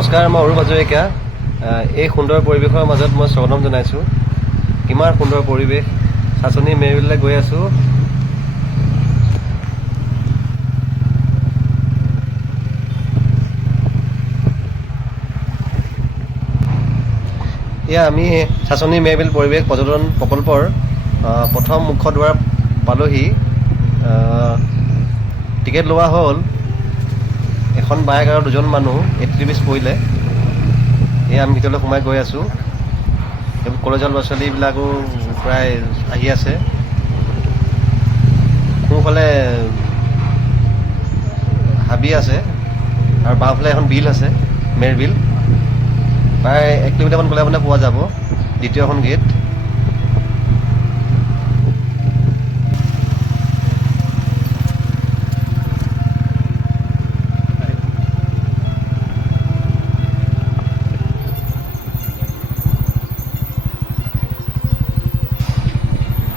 নমস্কাৰ, মই অৰূপ হাজৰিকা। এই সুন্দৰ পৰিৱেশৰ মাজত মই স্বাগতম জনাইছোঁ। কিমান সুন্দৰ পৰিৱেশ, চাচনি মেৰবিললৈ গৈ আছোঁ। এয়া আমি চাচনি মেৰবিল পৰিৱেশ পৰ্যটন প্ৰকল্পৰ প্ৰথম মুখ্য দুৱাৰ পালোহি। টিকেট লোৱা হ'ল। এখন বাইক আৰু দুজন মানুহ 80 rupees পৰিলে। এয়া আমি ভিতৰলৈ সোমাই গৈ আছোঁ। কলেজৰ ল'ৰা ছোৱালীবিলাকো প্ৰায় আহি আছে। সোঁফালে হাবি আছে আৰু বাওঁফালে এখন বিল আছে, মেৰ বিল। প্ৰায় 1 কিলোমিটাৰমান গ'লে মানে পোৱা যাব দ্বিতীয়খন গেট।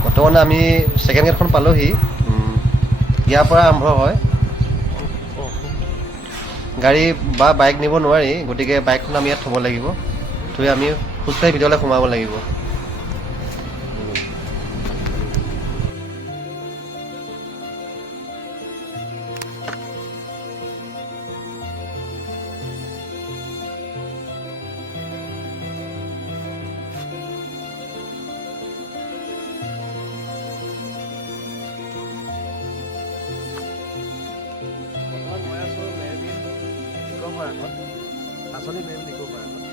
বৰ্তমান আমি ছেকেণ্ড গেটখন পালোহি। ইয়াৰ পৰা আৰম্ভ হয়। গাড়ী বা বাইক নিব নোৱাৰি, গতিকে বাইকখন আমি ইয়াত থ'ব লাগিব। থৈ আমি খোজকাঢ়ি ভিতৰলৈ সোমাব লাগিব। চাচনি মেৰবিল নিকো পাৰ্কত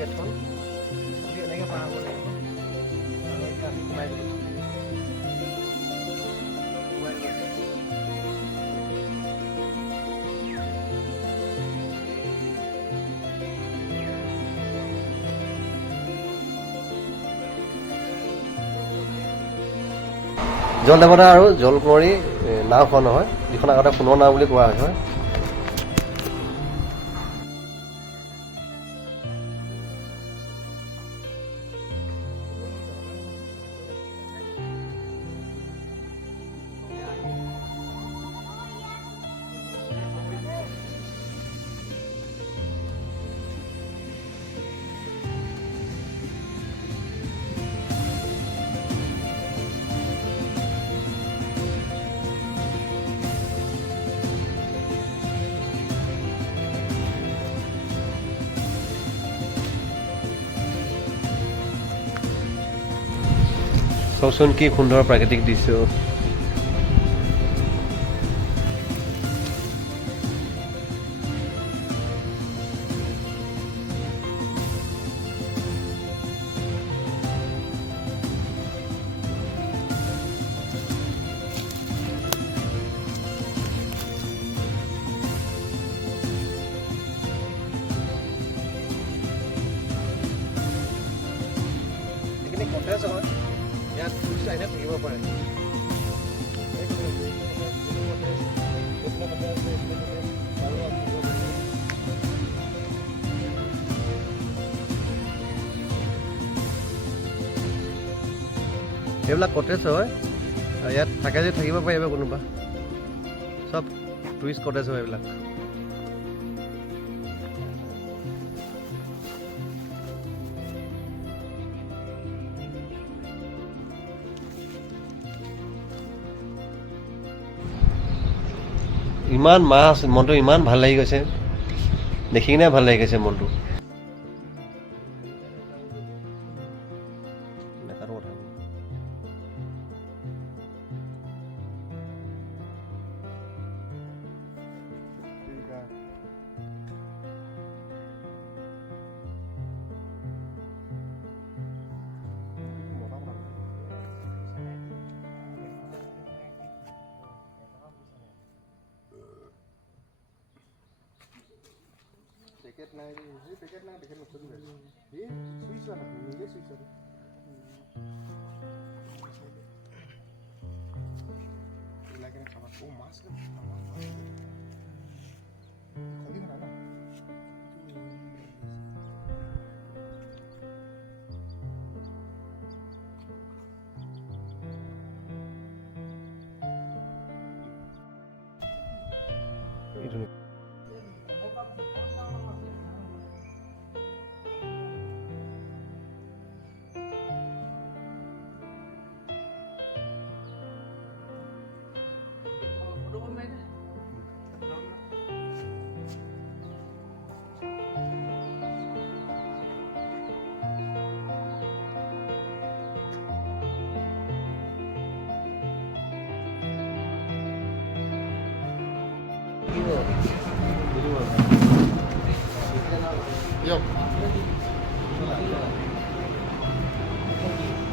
গেটখন এনেকৈ পাৰ হ'ব লাগিব। সোমাই গ'লো। জল দেৱতা আৰু জল কুঁৱৰী নাওখন নহয়, যিখন আগতে সোণৰ নাও বুলি কোৱা হয়। চাওকচোন কি সুন্দৰ প্ৰাকৃতিক দৃশ্য। এইখিনি কটেজ হয়, ইয়াত টুৰিষ্ট আহিলে থাকিব পাৰে। এইবিলাক কটেজ হয়, ইয়াত থাকে যদি থাকিব পাৰিব কোনোবা। চব টুৰিষ্ট কটেজ হয় এইবিলাক। ইমান মাছ, মনটো ইমান ভাল লাগি গৈছে, দেখি কিনে ভাল লাগি গৈছে মনটো। পেকেট নাই, পেকেট নাই, পেকেট নথৈ দিলে। চুইচ হোৱা থাকে, নিজে চুইচ হোৱা থাকে। মাছ খলি বনা ন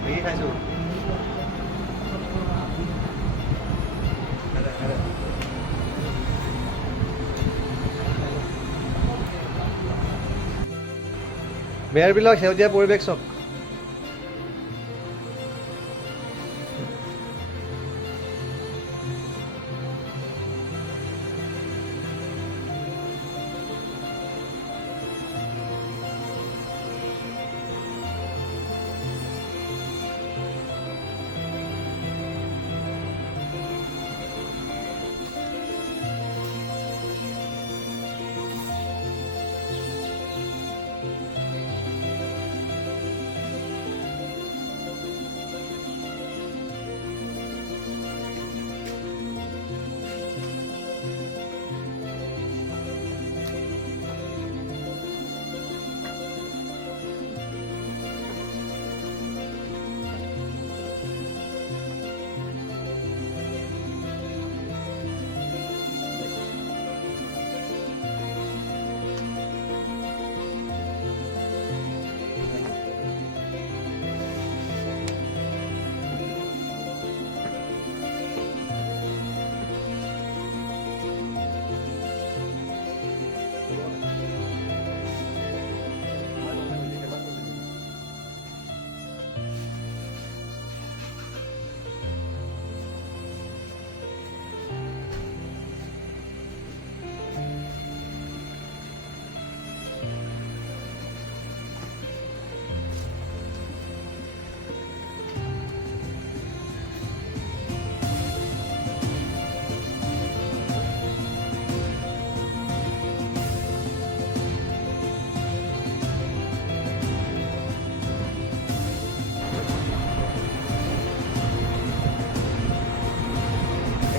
মেগী খাইছোঁ। মেৰবিলৰ সেউজীয়া পৰিৱেশ চাওক।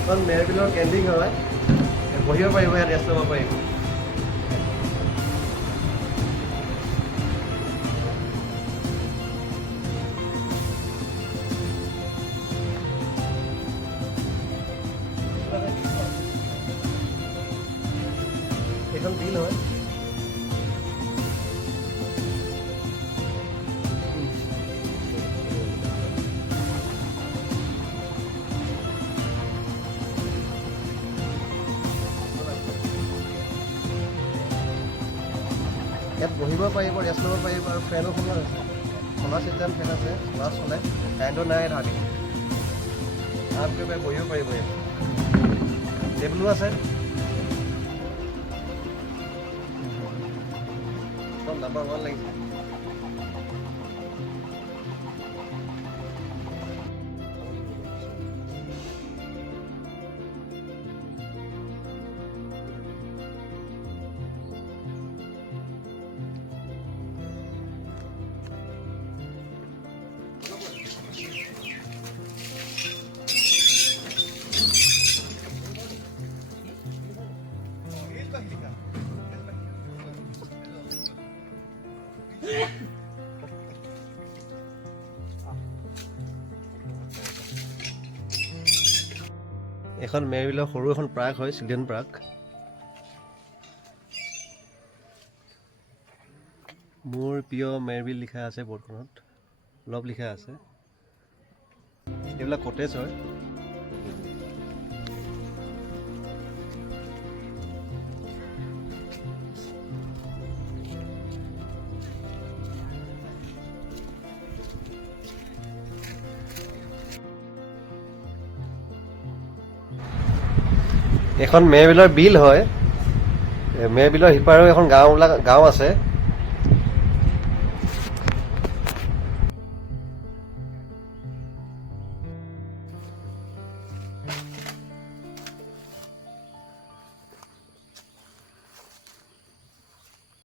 এখন মেৰবিলৰ কেণ্টিন হয়, বহিব পাৰিব, ইয়াত ৰেষ্ট ল'ব পাৰিব। এখন বিল হয়। ইয়াত বহিব পাৰিব, ৰেষ্ট ল'ব পাৰিব, আৰু ফেনো সময় আছে, চলাৰ চিষ্টেম ফেন আছে, চলাৰ চলে, কাৰেণ্টৰ নাই ঢালি আৰাম কৰি বহিব পাৰিব। ইয়াত টেবুলো আছে, একদম নাম্বাৰ 1 লাগিছে। এখন মেৰবিলৰ সৰু এখন পাৰ্ক হয়, চিলড্ৰেন পাৰ্ক। মোৰ প্ৰিয় মেৰবিল লিখা আছে বৰ্ডখনত, লভ লিখা আছে। এইবিলাক কটেজ হয়। এখন মেৰবিলৰ বিল হয়। মেৰবিলৰ সিপাৰেও এখন গাঁও আছে।